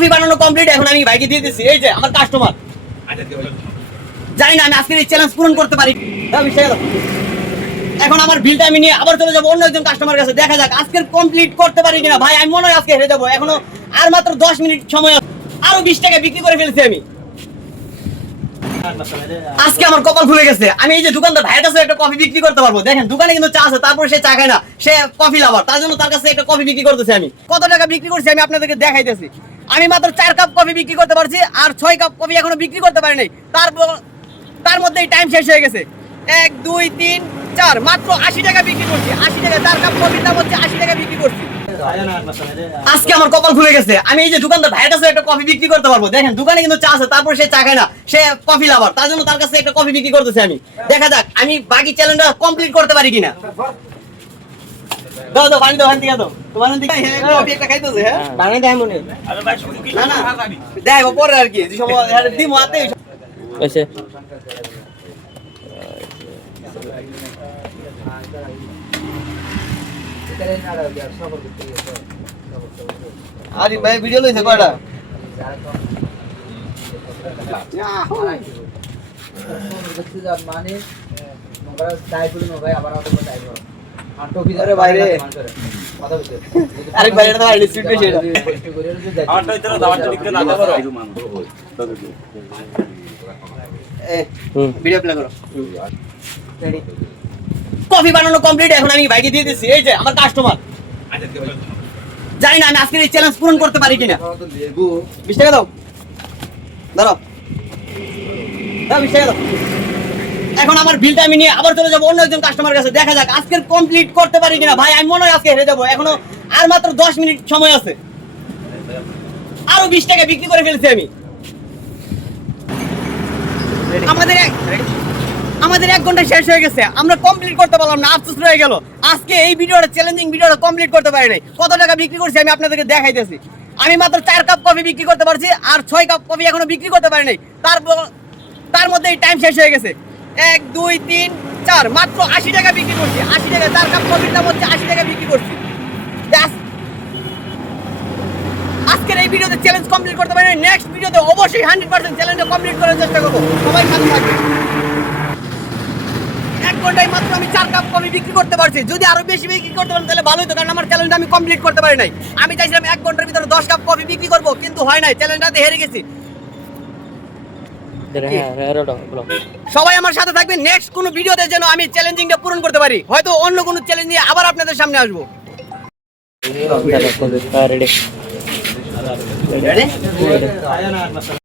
Coffee বানানো complete, এখন আমি ভাইকে দিয়ে দিচ্ছি। এই যে আমার কাস্টমার, জানি না আমি আজকের এই চ্যালেঞ্জ পূরণ করতে পারি। এখন আমার বিলটা আমি নিয়ে আবার চলে যাবো অন্য একজন কাস্টমার কাছে, দেখা যাক আজকের কমপ্লিট করতে পারি কিনা। ভাই আমি মনে হয় আজকে হেরে যাবো, এখনো আর মাত্র 10 মিনিট সময়, আরো 20 টাকা বিক্রি করে ফেলছি আমি। আজকে আমার কপাল খুলে গেছে, আমি এই যে দোকানদার ভাইয়ের কাছে একটা কফি বিক্রি করতে পারবো। দেখেন দোকানে কিন্তু চা আছে, তারপর সে চা খায় না, সে কফি লাভার, তার জন্য তার কাছে একটা কফি বিক্রি করতেছি। আমি কত টাকা বিক্রি করছি আমি আপনাদেরকে দেখাইতেছি। আমি মাত্র 4 কাপ কফি বিক্রি করতে পারছি, আর 6 কাপ কফি এখনো বিক্রি করতে পারি নাই। তার মধ্যেই টাইম শেষ হয়ে গেছে। 1 2 3 4 মাত্র 80 টাকা বিক্রি করছি। 80 টাকা 4 কাপ কফির দাম হচ্ছে 80 টাকা বিক্রি করছি। আজকে আমার কপাল খুলে গেছে, আমি এই যে দোকানদার ভাইয়ের কাছে একটা কফি বিক্রি করতে পারবো। দেখেন দোকানে কিন্তু চা আছে, তারপর সে চা খায় না, সে কফি লাভার, তার জন্য তার কাছে একটা কফি বিক্রি করতেছি আমি। দেখা যাক আমি বাকি চ্যালেঞ্জটা কমপ্লিট করতে পারি কিনা। দাও দাও পানি দাও, হান্তি দাও তোমার হান্তি কফি একটা খাইতেছে। হ্যাঁ পানি দেয় মনে না না দেয় পরে আর কি, যে সময় দিমু হাতে এসে আরে ভাই ভিডিও লইছে কয়টা? মানে আমরা দাই করি না ভাই, আবার আমাদের দাই করো আর টপি ধরে বাইরে কথা বলতে। আরে ভাই এটা তো আইডি স্ট্রিট বেশি, এটা আমারটা ইতরা দাওয়াটা লিখতে না করো। ভিডিও প্লে করো। রেডি, কফি বানানো কমপ্লিট, এখন আমি ভাইকে দিয়ে দিচ্ছি। এই যে আমার কাস্টমার, জানি না আমি আজকের এই চ্যালেঞ্জ পূরণ করতে পারি কিনা। 20 টাকা দাও, দাঁড়াও দাও 20 টাকা দাও। এখন আমার বিলটা আমি নিয়ে আবার চলে যাবো অন্য একজন কাস্টমার কাছে, দেখা যাক আজকের কমপ্লিট করতে পারি কিনা। ভাই আমি মনে হয় আজকে হেরে যাবো, এখনো আর মাত্র 10 মিনিট সময় আছে, আরো 20 টাকা বিক্রি করে ফেলছি আমি। আমাদের 1 ঘন্টা শেষ হয়ে গেছে, আমরা কমপ্লিট করতে পারলাম না, আফসোস রয়ে গেল। আজকে এই ভিডিওটা চ্যালেঞ্জিং ভিডিওটা কমপ্লিট করতে পারি নাই। কত টাকা বিক্রি করছি আমি আপনাদেরকে দেখাইতেছি। আমি মাত্র 4 কাপ কফি বিক্রি করতে পারছি, আর 6 কাপ কফি এখনো বিক্রি করতে পারি নাই। তার মধ্যেই টাইম শেষ হয়ে গেছে। 1 2 3 4 মাত্র 80 টাকা বিক্রি করছি। 80 টাকা 4 কাপ কফির দাম হচ্ছে 80 টাকা বিক্রি করছি। আজকের এই ভিডিওতে চ্যালেঞ্জ কমপ্লিট করতে পারি, নেক্সট ভিডিওতে অবশ্যই 100% চ্যালেঞ্জটা কমপ্লিট করার চেষ্টা করব। সবাই সাথে থাকবে। 1 ঘন্টায় মাত্র আমি 4 কাপ কফি বিক্রি করতে পারছি। যদি আরো বেশি বিক্রি করতে পারতাম তাহলে ভালোই হতো, কারণ আমার চ্যালেঞ্জটা আমি কমপ্লিট করতে পারি নাই। আমি চাইছিলাম 1 ঘন্টার ভিতরে 10 কাপ কফি বিক্রি করব, কিন্তু হয় নাই, চ্যালেঞ্জটাতে হেরে গেছি। সবাই আমার সাথে থাকবেন, নেক্সট কোন ভিডিওতে যেন আমি চ্যালেঞ্জিংটা পূরণ করতে পারি। হয়তো অন্য কোনো চ্যালেঞ্জ নিয়ে আবার আপনাদের সামনে আসবো। রেডি?